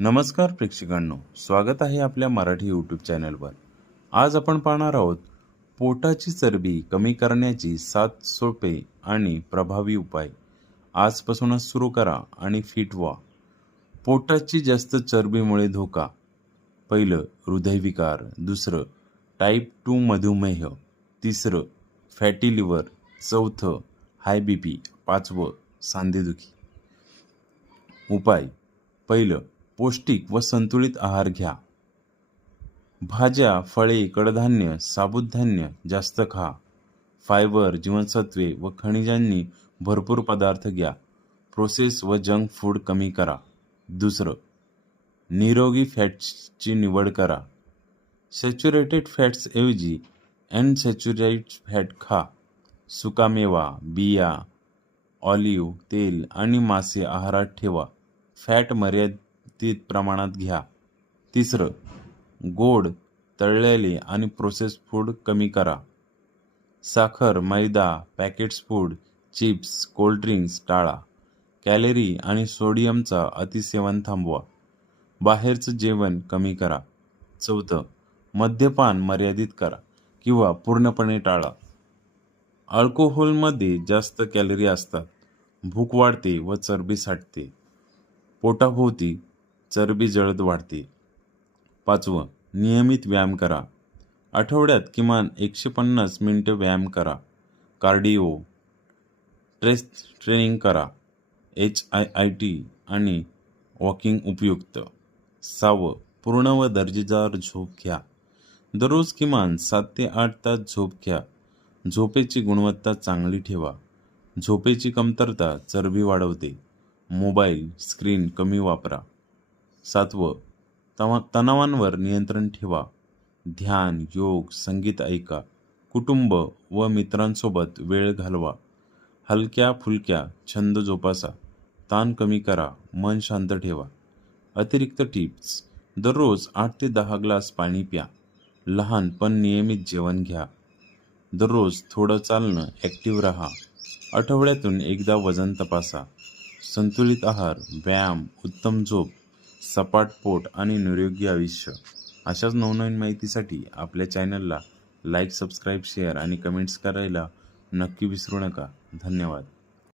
नमस्कार प्रेक्षकांनो, स्वागत आहे आपल्या मराठी यूट्यूब चॅनलवर। आज आपण पाहणार आहोत पोटाची चरबी कमी करण्याची 7 सोपे आणि प्रभावी उपाय। आजपासूनच सुरू करा आणि फिट व्हा। पोटाची जास्त चरबीमुळे धोका। पहिलं, हृदयविकार। दुसरं, टाईप 2 मधुमेह। तिसरं, फॅटी लिव्हर। चौथं, हाय बीपी। पाचवं, सांधेदुखी। उपाय। पहिलं, पौष्टिक व संतुलित आहार घ्या। भाज्या, फळे, कडधान्य, साबुधान्य जास्त खा। फायबर, जीवनसत्वे व खनिजांनी भरपूर पदार्थ घ्या। प्रोसेस व जंक फूड कमी करा। दुसरं, निरोगी फॅट्सची निवड करा। सॅच्युरेटेड फॅट्स ऐवजी अनसॅच्युरेटेड फॅट खा। सुकामेवा, बिया, ऑलिव्ह तेल आणि मासे आहारात ठेवा। फॅट मर्यादित प्रमाणात घ्या। तिसरं, गोड, तळलेले आणि प्रोसेस फूड कमी करा। साखर, मैदा, packets food, chips, cold drinks टाळा। कॅलरी आणि सोडियमचा अतिसेवन थांबवा। बाहेरचं जेवण कमी करा। चौथं, मद्यपान मर्यादित करा किंवा पूर्णपणे टाळा। अल्कोहोलमध्ये जास्त कॅलरी असतात, भूक वाढते व चरबी साठते। पोटाभोवती चरबी जळद वाढते। पाचवं, नियमित व्यायाम करा। आठवड्यात किमान 150 मिनिटं व्यायाम करा। कार्डिओ, स्ट्रेस ट्रेनिंग करा। HIIT आणि वॉकिंग उपयुक्त। सहावं, पूर्ण व दर्जेदार झोप घ्या। दररोज किमान 7 ते 8 तास झोप घ्या। झोपेची गुणवत्ता चांगली ठेवा। झोपेची कमतरता चरबी वाढवते। मोबाईल स्क्रीन कमी वापरा। सातवं, तणावांवर नियंत्रण ठेवा। ध्यान, योग, संगीत ऐका। कुटुंब व मित्रांसोबत वेळ घालवा। हलक्या फुलक्या छंद जोपासा। ताण कमी करा, मन शांत ठेवा। अतिरिक्त टिप्स, दररोज 8 ते 10 ग्लास पाणी प्या। लहान पण नियमित जेवण घ्या। दररोज थोडं चालणं, ॲक्टिव्ह राहा। आठवड्यातून एकदा वजन तपासा। संतुलित आहार, व्यायाम, उत्तम झोप, सपाट पोट आणि निरोगी आयुष्य। अशाच नवनवीन माहितीसाठी आपल्या चॅनलला लाईक, सबस्क्राईब, शेअर आणि कमेंट्स करायला नक्की विसरू नका। धन्यवाद।